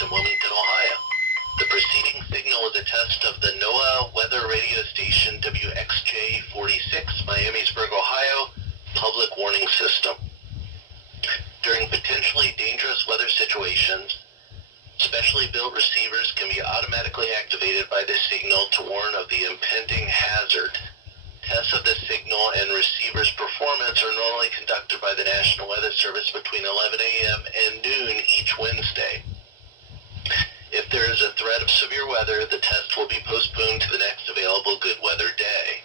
in Wilmington, Ohio. The preceding signal is a test of the NOAA weather radio station WXJ-46, Miamisburg, Ohio, public warning system. During potentially dangerous weather situations, specially built receivers can be automatically activated by this signal to warn of the impending hazard. Tests of this signal and receiver's performance are normally conducted by the National Weather Service between 11 a.m. and noon each Wednesday. If there is a threat of severe weather, the test will be postponed to the next available good weather day.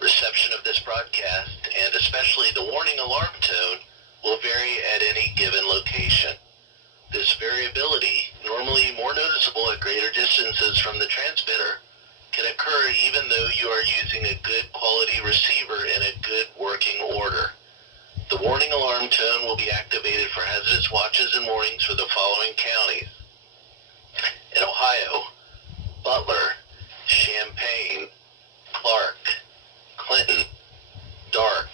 Reception of this broadcast, and especially the warning alarm tone, will vary at any given location. This variability, normally more noticeable at greater distances from the transmitter, can occur even though you are using a good quality receiver in a good working order. The warning alarm tone will be activated for hazardous watches and warnings for the following counties. In Ohio, Butler, Champaign, Clark, Clinton, Dark,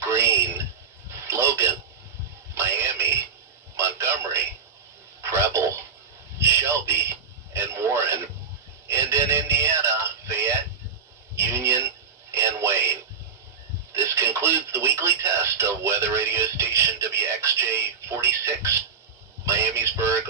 Greene, Logan, Miami, Montgomery, Preble, Shelby, and Warren, and in Indiana, Fayette, Union, and Wayne. This concludes the weekly test of weather radio station WXJ-46, Miamisburg,